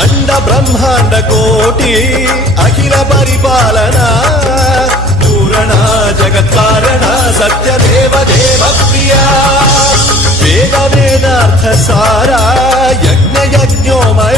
అండ బ్రహ్మాండ కోటి అఖిల పరిపాలన పూరణ జగత్కారణ సత్యదేవ దేవ ప్రియా వేద వేదార్థ సారా యజ్ఞ యజ్ఞోమయ